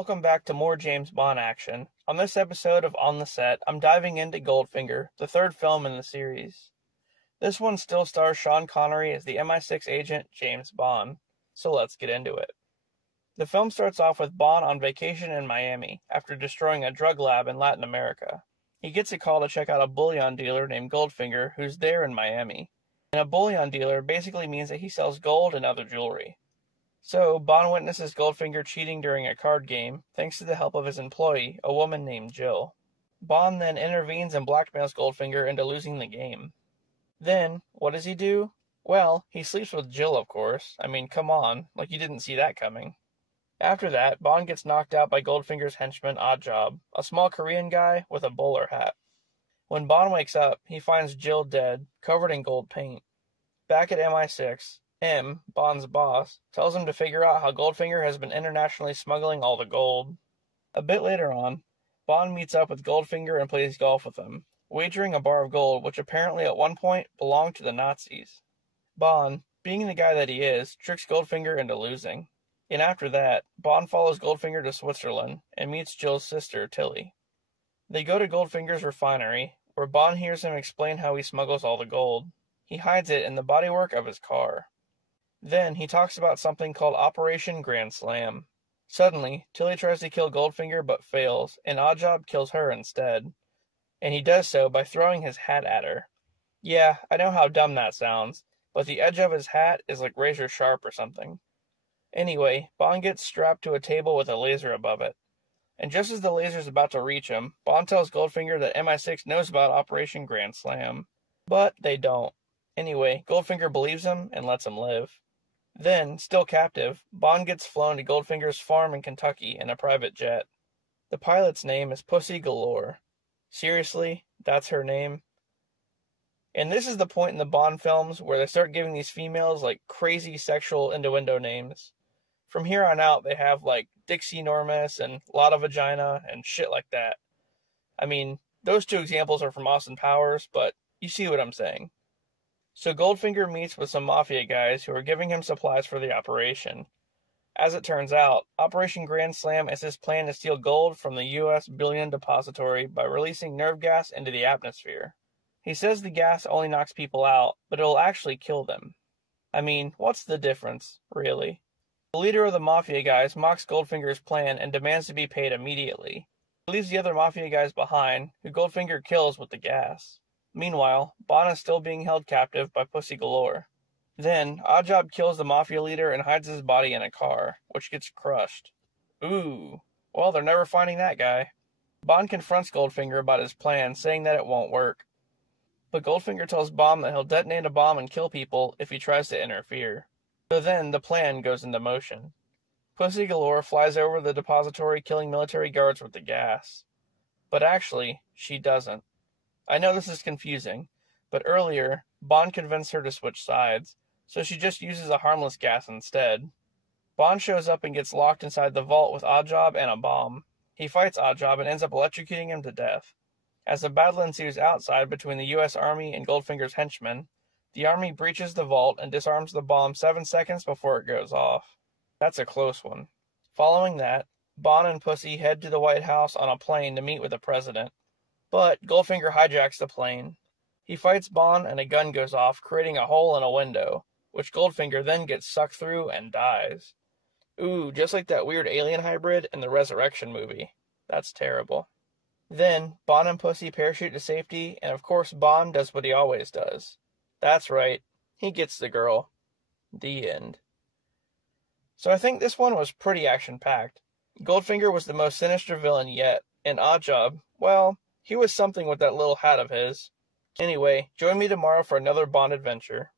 welcome back to more James Bond action. On this episode of On the Set, I'm diving into Goldfinger, the third film in the series. This one still stars Sean Connery as the MI6 agent James Bond, so let's get into it. The film starts off with Bond on vacation in Miami after destroying a drug lab in Latin America. He gets a call to check out a bullion dealer named Goldfinger who's there in Miami. And a bullion dealer basically means that he sells gold and other jewelry. So, Bond witnesses Goldfinger cheating during a card game, thanks to the help of his employee, a woman named Jill. Bond then intervenes and blackmails Goldfinger into losing the game. Then, what does he do? Well, he sleeps with Jill, of course. I mean, come on, like you didn't see that coming. After that, Bond gets knocked out by Goldfinger's henchman Oddjob, a small Korean guy with a bowler hat. When Bond wakes up, he finds Jill dead, covered in gold paint. Back at MI6, M, Bond's boss, tells him to figure out how Goldfinger has been internationally smuggling all the gold. A bit later on, Bond meets up with Goldfinger and plays golf with him, wagering a bar of gold which apparently at one point belonged to the Nazis. Bond, being the guy that he is, tricks Goldfinger into losing. And after that, Bond follows Goldfinger to Switzerland and meets Jill's sister, Tilly. They go to Goldfinger's refinery, where Bond hears him explain how he smuggles all the gold. He hides it in the bodywork of his car. Then he talks about something called Operation Grand Slam. Suddenly, Tilly tries to kill Goldfinger but fails, and Oddjob kills her instead. And he does so by throwing his hat at her. Yeah, I know how dumb that sounds, but the edge of his hat is like razor sharp or something. Anyway, Bond gets strapped to a table with a laser above it. And just as the laser's about to reach him, Bond tells Goldfinger that MI6 knows about Operation Grand Slam. But they don't. Anyway, Goldfinger believes him and lets him live. Then, still captive, Bond gets flown to Goldfinger's farm in Kentucky in a private jet. The pilot's name is Pussy Galore. Seriously? That's her name? And this is the point in the Bond films where they start giving these females like crazy sexual innuendo names. From here on out, they have like Dixie Normus and Lotta Vagina and shit like that. I mean, those two examples are from Austin Powers, but you see what I'm saying. So Goldfinger meets with some mafia guys who are giving him supplies for the operation. As it turns out, Operation Grand Slam is his plan to steal gold from the U.S. bullion depository by releasing nerve gas into the atmosphere. He says the gas only knocks people out, but it'll actually kill them. I mean, what's the difference, really? The leader of the mafia guys mocks Goldfinger's plan and demands to be paid immediately. He leaves the other mafia guys behind, who Goldfinger kills with the gas. Meanwhile, Bond is still being held captive by Pussy Galore. Then, Oddjob kills the mafia leader and hides his body in a car, which gets crushed. Ooh, well, they're never finding that guy. Bond confronts Goldfinger about his plan, saying that it won't work. But Goldfinger tells Bond that he'll detonate a bomb and kill people if he tries to interfere. So then, the plan goes into motion. Pussy Galore flies over the depository killing military guards with the gas. But actually, she doesn't. I know this is confusing, but earlier, Bond convinced her to switch sides, so she just uses a harmless gas instead. Bond shows up and gets locked inside the vault with Oddjob and a bomb. He fights Oddjob and ends up electrocuting him to death. As a battle ensues outside between the U.S. Army and Goldfinger's henchmen, the Army breaches the vault and disarms the bomb 7 seconds before it goes off. That's a close one. Following that, Bond and Pussy head to the White House on a plane to meet with the president. But Goldfinger hijacks the plane. He fights Bond and a gun goes off, creating a hole in a window, which Goldfinger then gets sucked through and dies. Ooh, just like that weird alien hybrid in the Resurrection movie. That's terrible. Then, Bond and Pussy parachute to safety, and of course Bond does what he always does. That's right, he gets the girl. The end. So I think this one was pretty action-packed. Goldfinger was the most sinister villain yet, and Oddjob, well, he was something with that little hat of his. Anyway, join me tomorrow for another Bond adventure.